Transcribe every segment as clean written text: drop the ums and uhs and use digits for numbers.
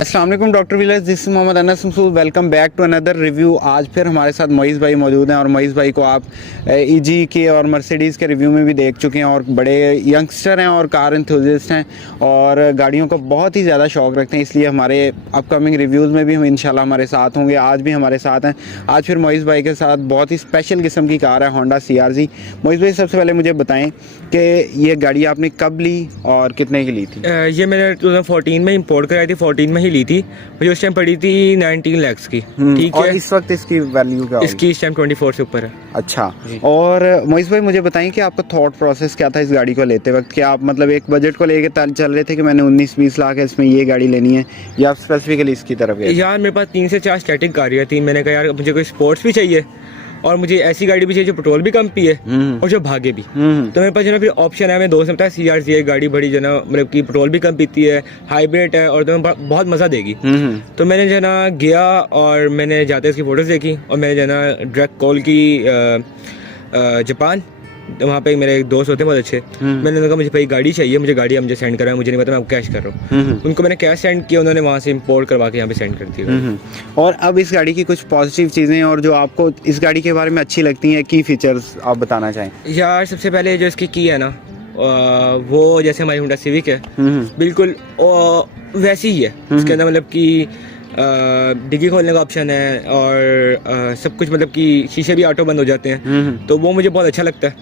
अस्सलाम वालेकुम doctor wheelers, this is Mohammad Anas Masood. Welcome back to another review. आज फिर हमारे साथ मोइज़ भाई मौजूद हैं और मोइज़ भाई को आप ईजी के और मर्सिडीज़ के रिव्यू में भी देख चुके हैं और बड़े यंगस्टर हैं और कार एंथुसियास्ट हैं और गाड़ियों का बहुत ही ज़्यादा शौक़ रखते हैं, इसलिए हमारे अपकमिंग रिव्यूज़ में भी हम इंशाल्लाह हमारे साथ होंगे। आज भी हमारे साथ हैं। आज फिर मोइज़ भाई के साथ बहुत ही स्पेशल किस्म की कार है, होंडा CRZ। मोइज़ भाई सबसे पहले मुझे बताएँ कि ये गाड़ी आपने कब ली और कितने की ली थी? ये मैंने 2014 में इंपोर्ट कराई थी, 14 में ही ली थी। मुझे उस टाइम पड़ी थी 19 लाख की। ठीक है। और इस वक्त इसकी वैल्यू क्या होगी? इसकी इस टाइम 24 से ऊपर है। अच्छा। और मोइज़ भाई मुझे बताएं कि आपका थॉट प्रोसेस क्या था इस गाड़ी को लेते वक्त? क्या आप मतलब एक बजट को लेके चल रहे थे कि मैंने 19-20 लाख है इसमें ये गाड़ी लेनी है, या आप स्पेसिफिकली इसकी तरफ गए? यार मेरे पास 3 से 4 स्टैटिक गाड़ियाँ थी। मैंने कहा यार मुझे कोई स्पोर्ट्स भी चाहिए और मुझे ऐसी गाड़ी भी चाहिए जो पेट्रोल भी कम पिए और जो भागे भी। तो मेरे पास जो ना फिर ऑप्शन है, मैं दोस्त ने बताया CRZ है गाड़ी, बड़ी जो ना मतलब कि पेट्रोल भी कम पीती है, हाइब्रिड है और तुम्हें बहुत मज़ा देगी। तो मैंने जो ना गया और मैंने जाते उसकी फ़ोटोज़ देखी और मैंने जो ना डायरेक्ट कॉल की जापान। वहाँ पे मेरे एक दोस्त होते हैं बहुत अच्छे। मैंने कहा मुझे भाई गाड़ी चाहिए, मुझे गाड़ी मुझे सेंड करा, मुझे नहीं पता, मैं आपको कैश कर रहा हूँ। उनको मैंने कैश सेंड किया, उन्होंने वहाँ से इंपोर्ट करवा के यहाँ पे सेंड कर दी। और अब इस गाड़ी की कुछ पॉजिटिव चीज़ें और जो आपको इस गाड़ी के बारे में अच्छी लगती हैं, की फीचर्स आप बताना चाहें? यार सबसे पहले जो इसकी की है ना, वो जैसे हमारी होंडा सिविक है बिल्कुल वैसी ही है। इसके अंदर मतलब कि डिग्गी खोलने का ऑप्शन है और सब कुछ, मतलब कि शीशे भी ऑटो बंद हो जाते हैं, तो वो मुझे बहुत अच्छा लगता है।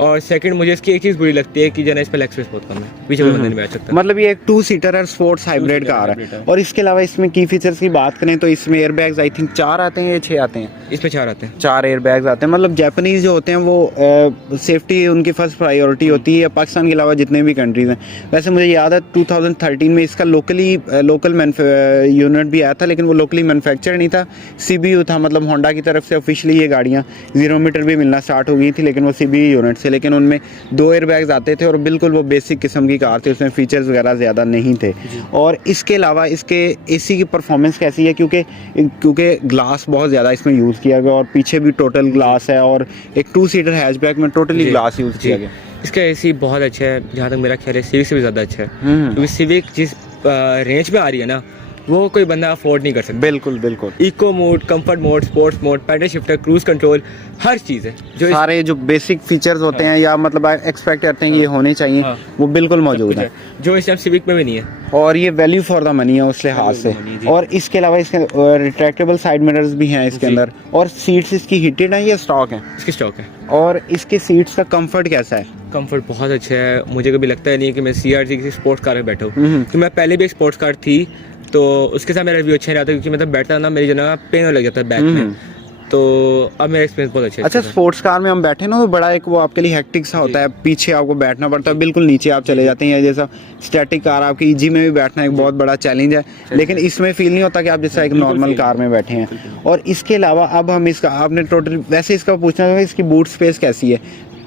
और सेकंड मुझे इसकी एक चीज़ बुरी लगती है कि जो है इसमें लेग स्पेस बहुत कम है, पीछे कोई बंदा नहीं बैठ सकता। मतलब ये एक 2 सीटर है, स्पोर्ट्स हाइब्रिड कार है। और इसके अलावा इसमें की फीचर्स की बात करें तो इसमें एयर बैग्स आई थिंक 4 आते हैं या 6 आते हैं? इसमें 4 आते हैं। 4 एयर बैग्स आते हैं। मतलब जापानीज जो होते हैं वो सेफ्टी उनकी फर्स्ट प्रायोरिटी होती है, पाकिस्तान के अलावा जितने भी कंट्रीज़ हैं। वैसे मुझे याद है 2013 में इसका लोकल यूनिट भी आया था, लेकिन वो लोकली मैन्युफैक्चर नहीं था, CBU था। मतलब होंडा की तरफ से ऑफिशियली ये गाड़ियाँ 0 मीटर भी मिलना स्टार्ट हो गई थी, लेकिन वो CBU यूनिट से। लेकिन उनमें 2 एयर बैग्स आते थे और बिल्कुल वो बेसिक किस्म की कार थी, उसमें फीचर्स वगैरह ज़्यादा नहीं थे। और इसके अलावा इसके AC की परफॉर्मेंस कैसी है? क्योंकि ग्लास बहुत ज़्यादा इसमें यूज़ किया गया और पीछे भी टोटल ग्लास है और एक 2 सीटर हैचबैक में टोटली ग्लास यूज़ किया गया। इसका AC बहुत अच्छा है, जहाँ तक मेरा ख्याल है सिविक से भी ज़्यादा अच्छा है। क्योंकि सिविक जिस रेंज में आ रही है ना, वो कोई बंदा अफोर्ड नहीं कर सकता। बिल्कुल बिल्कुल। Eco mode, comfort mode, sports mode, paddle shifter, cruise control, हर चीज़ है। जो सारे जो बेसिक फीचर्स होते हैं या मतलब एक्सपेक्ट करते हैं ये होने चाहिए, वो बिल्कुल मौजूद है, जो इस टाइम सिविक में भी नहीं है। और ये वैल्यू फॉर द मनी है उस लिहाज से। और इसके अलावा इसके रिट्रैक्टेबल साइड मिरर्स भी हैं इसके अंदर। और सीट्स इसकी हीटेड हैं या स्टॉक हैं? इसकी स्टॉक है। और इसके सीट्स का कंफर्ट कैसा है? कंफर्ट बहुत अच्छा है। मुझे कभी लगता है नहीं कि मैं CRZ की स्पोर्ट्स कार में बैठा हूँ। तो मैं पहले भी एक स्पोर्ट्स कार थी, तो उसके साथ मेरा रिव्यू अच्छा नहीं आता, क्योंकि मतलब बैठता ना मेरी जगह पेन लग जाता है बैक में। तो अब मेरा एक्सपीरियंस बहुत अच्छा है। स्पोर्ट्स कार में हम बैठे ना तो बड़ा एक वो आपके लिए हेक्टिक सा होता है, पीछे आपको बैठना पड़ता है, बिल्कुल नीचे आप चले जाते हैं। जैसा स्टैटिक कार आपकी EG में भी बैठना एक बहुत बड़ा चैलेंज है, लेकिन इसमें फील नहीं होता कि आप जैसा एक नॉर्मल कार में बैठे हैं। और इसके अलावा अब हम इसका आपने टोटल वैसे इसका पूछना है, इसकी बूट स्पेस कैसी है?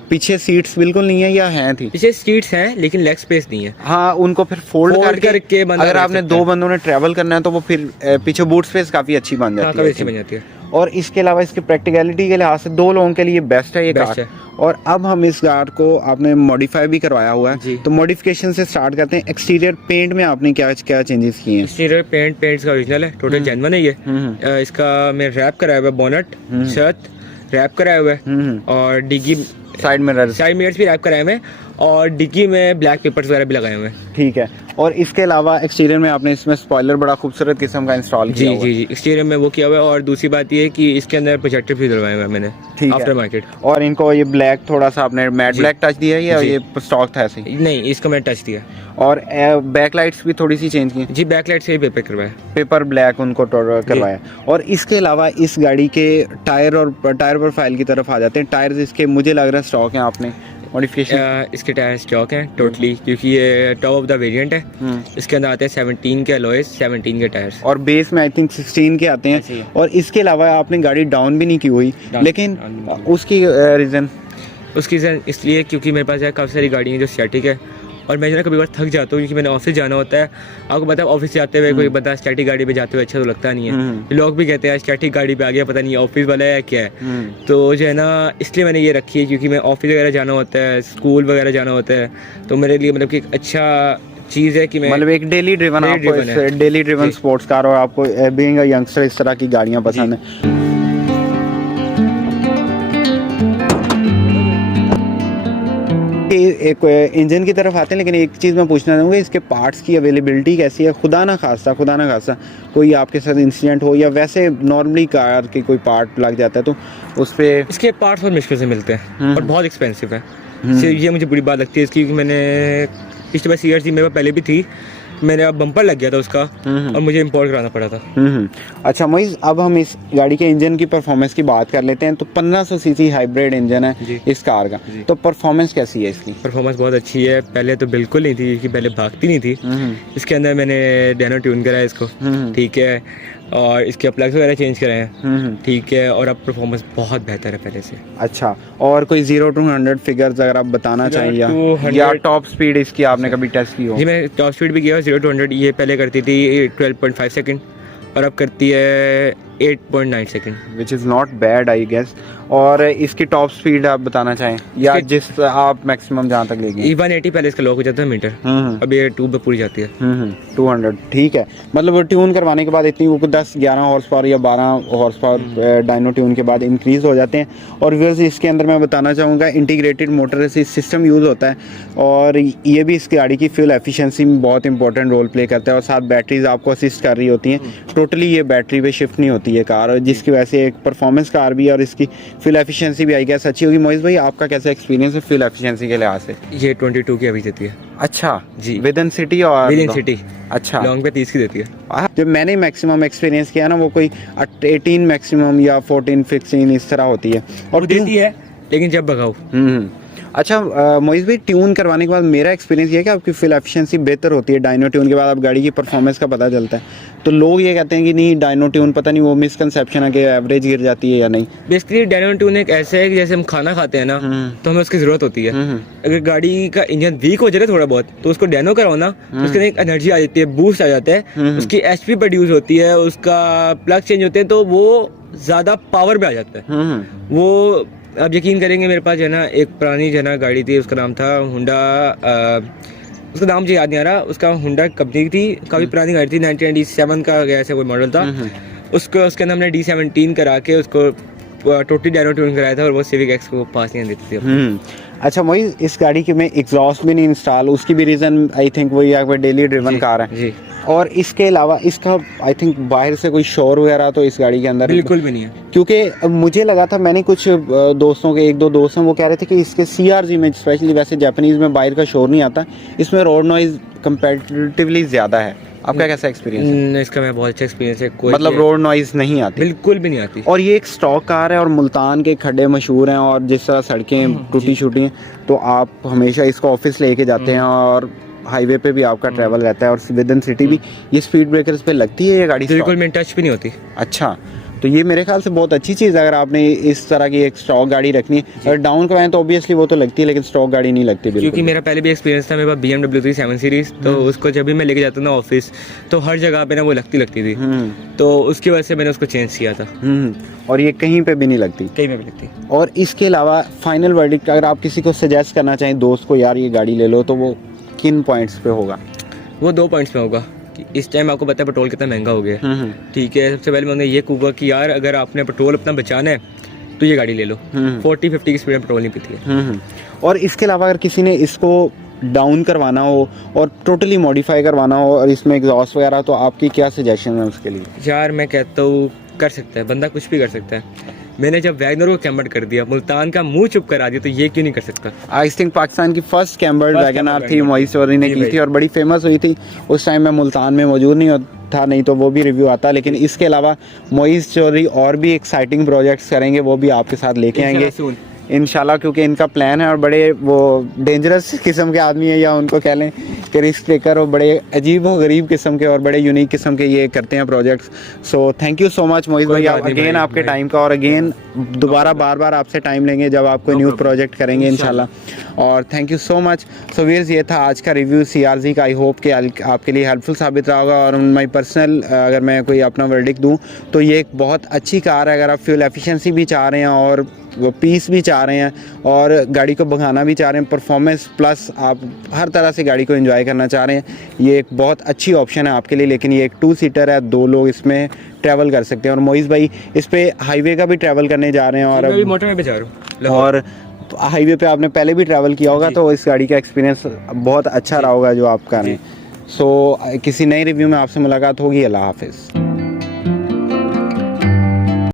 पीछे सीट्स बिल्कुल नहीं है या हैं थी? पीछे सीट्स हैं लेकिन लेग स्पेस नहीं है। हाँ, उनको फिर फोल्ड करके अगर आपने 2 बंदों ने ट्रैवल करना है तो वो फिर पीछे बूट स्पेस काफ़ी अच्छी बन जाती है। और इसके अलावा इसकी प्रैक्टिकलिटी के लिहाज से 2 लोगों के लिए बेस्ट है ये कार। और अब हम इस कार को आपने मॉडिफाई भी करवाया हुआ है, तो मॉडिफिकेशन से स्टार्ट करते हैं। एक्सटीरियर पेंट में आपने क्या क्या चेंजेस किए हैं? एक्सटीरियर पेंट इसका ओरिजिनल है, टोटल जेन्युइन है ये। इसका मैं रैप कराया हुआ है, बोनट छत रैप कराया हुआ है और डिग्गी साइड मिरर्स भी रैप कराए हुए हैं और डिग्गी में ब्लैक पेपर्स वगैरह भी लगाए हुए हैं। ठीक है। और इसके अलावा एक्सटीरियर में आपने इसमें स्पॉइलर बड़ा खूबसूरत किस्म का इंस्टॉल किया हुआ है। जी एक्सटीरियर में वो किया हुआ है। और दूसरी बात ये है कि इसके अंदर प्रोजेक्टर भी डलवाए हुए हैं मैंने आफ्टर मार्केट। और इनको ये ब्लैक थोड़ा सा आपने मैट ब्लैक टच दिया है या ये स्टॉक था ऐसे? नहीं, इसको मैंने टच दिया। और बैक लाइट्स भी थोड़ी सी चेंज की? जी, बैक लाइट से ही पेपर करवाया, पेपर ब्लैक उनको करवाया। और इसके अलावा इस गाड़ी के टायर प्रोफाइल की तरफ आ जाते हैं। टायर्स इसके मुझे लग रहा है स्टॉक हैं, आपने मॉडिफिकेशन? इसके टायर स्टॉक हैं टोटली, क्योंकि ये टॉप ऑफ द वेरिएंट है। इसके अंदर आते हैं 17 के अलॉयज, 17 के टायर्स और बेस में आई थिंक 16 के आते हैं। और इसके अलावा आपने गाड़ी डाउन भी नहीं की हुई, लेकिन उसकी रीज़न उसकी रीज़न इसलिए क्योंकि मेरे पास काफ़ी सारी गाड़ियाँ हैं जो स्टैटिक है, और मैं जो ना कभी बार थक जाता हूँ क्योंकि मैंने ऑफिस जाना होता है। आपको पता है ऑफिस जाते हुए कोई बंदा स्टैटिक गाड़ी पे जाते हुए अच्छा तो लगता नहीं है। लोग भी कहते हैं स्टैटिक गाड़ी पे आ गया, पता नहीं ऑफिस वाला है क्या है। तो जो है ना इसलिए मैंने ये रखी है, क्योंकि मैं ऑफिस वगैरह जाना होता है, स्कूल वगैरह जाना होता है, तो मेरे लिए मतलब कि एक अच्छा चीज़ है कि मैं मतलब एक डेली ड्रिवन, आपको डेली ड्रिवन स्पोर्ट्स कार, और आपको बीइंग अ यंगस्टर इस तरह की गाड़ियाँ पसंद है। एक इंजन की तरफ आते हैं, लेकिन एक चीज़ मैं पूछना चाहूँगा, इसके पार्ट्स की अवेलेबिलिटी कैसी है? खुदा ना खास्ता कोई आपके साथ इंसिडेंट हो, या वैसे नॉर्मली कार के कोई पार्ट लग जाता है तो उस पर इसके पार्ट्स बहुत मुश्किल से मिलते हैं और बहुत एक्सपेंसिव है। ये मुझे बुरी बात लगती है इसकी, क्योंकि मैंने पिछले बार CRC मेरे पास पहले भी थी, मेरे अब बम्पर लग गया था उसका और मुझे इंपोर्ट कराना पड़ा था। अच्छा मोइज़, अब हम इस गाड़ी के इंजन की परफॉर्मेंस की बात कर लेते हैं। तो 1500 सीसी हाइब्रिड इंजन है इस कार का, तो परफॉर्मेंस कैसी है इसकी? परफॉर्मेंस बहुत अच्छी है। पहले तो बिल्कुल नहीं थी, क्योंकि पहले भागती नहीं थी। इसके अंदर मैंने डैनो ट्यून कराया इसको, ठीक है, और इसके प्लग्स वगैरह चेंज कराए हैं, ठीक है, और अब परफॉर्मेंस बहुत बेहतर है पहले से। अच्छा, और कोई 0 to 100 फिगर्स अगर आप बताना चाहें, या टॉप स्पीड इसकी आपने कभी टेस्ट की हो? जी, मैं टॉप स्पीड भी किया। 0 to 100 ये पहले करती थी 12.5 सेकंड और अब करती है 8.9 second, which is not bad I guess. और इसकी टॉप स्पीड आप बताना चाहें, या जिस आप मैक्सिमम जहाँ तक लेंगे? 180 पहले इसका लॉक हो जाता है मीटर, अब ये 2 पे पूरी जाती है। 200, ठीक है। मतलब वो ट्यून करवाने के बाद इतनी वो 10-11 हॉर्स पावर या 12 हॉर्स पावर डायनो ट्यून के बाद इंक्रीज हो जाते हैं। और व्यूअर्स, इसके अंदर मैं बताना चाहूँगा इंटीग्रेटेड मोटर सिस्टम यूज़ होता है, और ये भी इस गाड़ी की फ्यूल एफिशिएंसी में बहुत इंपॉर्टेंट रोल प्ले करता है, और साथ बैटरीज आपको असिस्ट कर रही होती हैं। टोटली ये बैटरी पे शिफ्ट नहीं होती है कार, और जिसकी वजह से एक परफॉर्मेंस कार भी है और इसकी फ्यूल एफिशिएंसी भी आई गेस अच्छी होगी। मोइज़ भाई, आपका कैसा एक्सपीरियंस है फ्यूल एफिशिएंसी के लिहाज से? ये 22 की एवरेज देती है। अच्छा जी, विद इन सिटी और विद इन सिटी। अच्छा, लॉन्ग पे 30 की देती है। जब मैंने मैक्सिमम एक्सपीरियंस किया ना, वो कोई 18 मैक्सिमम या 14-15 इस तरह होती है, और देती है, लेकिन जब भगाओ। अच्छा मोइज़ भाई, ट्यून करवाने के बाद मेरा एक्सपीरियंस ये है कि आपकी फ्यूल एफिशिएंसी बेहतर होती है। डायनो ट्यून के बाद आप गाड़ी की परफॉर्मेंस का पता चलता है। तो लोग ये कहते हैं कि नहीं डायनो ट्यून, पता नहीं वो मिसकंसेप्शन है कि एवरेज गिर जाती है या नहीं। बेसिकली डायनो ट्यून एक ऐसा है कि जैसे हम खाना खाते हैं ना, तो हमें उसकी जरूरत होती है। अगर गाड़ी का इंजन वीक हो जाए थोड़ा बहुत, तो उसको डैनो कराओ ना, तो उसके अंदर एक एनर्जी आ जाती है, बूस्ट आ जाता है, उसकी HP प्रोड्यूस होती है, उसका प्लग चेंज होते हैं, तो वो ज्यादा पावर में आ जाता है। वो आप यकीन करेंगे, मेरे पास जो है ना एक पुरानी जो है ना गाड़ी थी, उसका नाम था हुंडा, उसका नाम मुझे याद नहीं आ रहा, उसका हुंडा कंपनी थी, काफ़ी पुरानी गाड़ी थी, 1997 का ऐसा कोई मॉडल था। उसको उसके अंदर हमने D17 करा के उसको टोटली डैनो ट्यून कराया था, और वो सिविक एक्स को पास नहीं देती थी। अच्छा मोइज़, इस गाड़ी के में एग्जॉस्ट भी नहीं इंस्टॉल, उसकी भी रीज़न आई थिंक वही है, डेली ड्रिवन कार है जी। और इसके अलावा इसका आई थिंक बाहर से कोई शोर वगैरह तो इस गाड़ी के अंदर बिल्कुल भी नहीं है, क्योंकि मुझे लगा था, मैंने कुछ दोस्तों के, 1-2 दोस्त हैं, वो कह रहे थे कि इसके CRZ में स्पेशली, वैसे जापानीज़ में बाहर का शोर नहीं आता, इसमें रोड नॉइज़ कंपैरेटिवली ज़्यादा है। आपका कैसा एक्सपीरियंस है? इसका मैं बहुत अच्छा एक्सपीरियंस है, कोई मतलब रोड नॉइज़ नहीं आती? बिल्कुल भी नहीं आती। और ये एक स्टॉक कार है, और मुल्तान के खड्डे मशहूर हैं, और जिस तरह सड़कें टूटी छूटी हैं, तो आप हमेशा इसको ऑफिस लेके जाते हैं, और हाईवे पे भी आपका ट्रैवल रहता है, और विद इन सिटी भी ये स्पीड ब्रेकर्स पे लगती है ये गाड़ी? बिल्कुल में टच भी नहीं होती। अच्छा, तो ये मेरे ख्याल से बहुत अच्छी चीज़ है अगर आपने इस तरह की एक स्टॉक गाड़ी रखनी है। अगर डाउन करवाएं तो ऑब्वियसली वो तो लगती है, लेकिन स्टॉक गाड़ी नहीं लगती बिल्कुल। क्योंकि मेरा पहले भी एक्सपीरियंस था, मेरे पास BMW थी 7 सीरीज, तो उसको जब भी मैं लेके जाता था ऑफिस, तो हर जगह पे ना वो लगती थी, तो उसकी वजह से मैंने उसको चेंज किया था। और ये कहीं पे भी नहीं लगती? कहीं पे भी लगती। और इसके अलावा फाइनल वर्डिक्ट अगर आप किसी को सजेस्ट करना चाहें, दोस्त को, यार ये गाड़ी ले लो, तो वो किन पॉइंट्स पे होगा? वो 2 पॉइंट्स पे होगा। इस टाइम आपको पता है पेट्रोल कितना महंगा हो गया है, ठीक है। सबसे पहले मैं उन्हें ये कहूँगा कि यार अगर आपने पेट्रोल अपना बचाना है तो ये गाड़ी ले लो। 40-50 की स्पीड में पेट्रोल नहीं पीती है। और इसके अलावा अगर किसी ने इसको डाउन करवाना हो और टोटली मॉडिफाई करवाना हो और इसमें एग्जॉस्ट वगैरह, तो आपकी क्या सजेशन है उसके लिए? यार मैं कहता हूँ कर सकता है बंदा, कुछ भी कर सकता है। मैंने जब वैगनर को कैम्बर्ड कर दिया, मुल्तान का मुंह चुप करा दिया, तो ये क्यों नहीं कर सकता? आई थिंक पाकिस्तान की फर्स्ट कैम्बर्ड वैगनर थी, मोइज़ चौधरी ने की थी, और बड़ी फेमस हुई थी। उस टाइम मैं मुल्तान में मौजूद नहीं था, नहीं तो वो भी रिव्यू आता। लेकिन इसके अलावा मोइज़ चौधरी और भी एक्साइटिंग प्रोजेक्ट्स करेंगे, वो भी आपके साथ लेके आएंगे। इंशाल्लाह, क्योंकि इनका प्लान है और बड़े वो डेंजरस किस्म के आदमी है, या उनको कह लें कि रिस्क टेकर, और बड़े अजीब व गरीब किस्म के और बड़े यूनिक किस्म के ये करते हैं projects. So thank you so much Moiz भाई, आप अगेन आपके टाइम का, और अगेन दोबारा बार बार आपसे टाइम लेंगे जब आप कोई न्यू प्रोजेक्ट करेंगे इंशाल्लाह। और thank you so much. So viewers, ये था आज का रिव्यू CRZ का। आई होप कि आपके लिए हेल्पफुल साबित रहा होगा। और माई पर्सनल अगर मैं कोई अपना वर्डिक्ट दूँ तो ये एक बहुत अच्छी कार है। अगर आप फ्यूल एफिशिएंसी भी चाह रहे हैं और पीस भी चाह रहे हैं और गाड़ी को भगाना भी चाह रहे हैं, परफॉर्मेंस प्लस आप हर तरह से गाड़ी को एंजॉय करना चाह रहे हैं, ये एक बहुत अच्छी ऑप्शन है आपके लिए। लेकिन ये एक 2 सीटर है, 2 लोग इसमें ट्रैवल कर सकते हैं। और मोइज़ भाई इस पे हाईवे का भी ट्रैवल करने जा रहे हैं, और मोटरवे पे जा रहा हूँ, और हाईवे पे आपने पहले भी ट्रैवल किया होगा, तो इस गाड़ी का एक्सपीरियंस बहुत अच्छा रहा होगा जो आप कर रहे हैं। सो किसी नए रिव्यू में आपसे मुलाकात होगी। अल्लाह हाफिज़।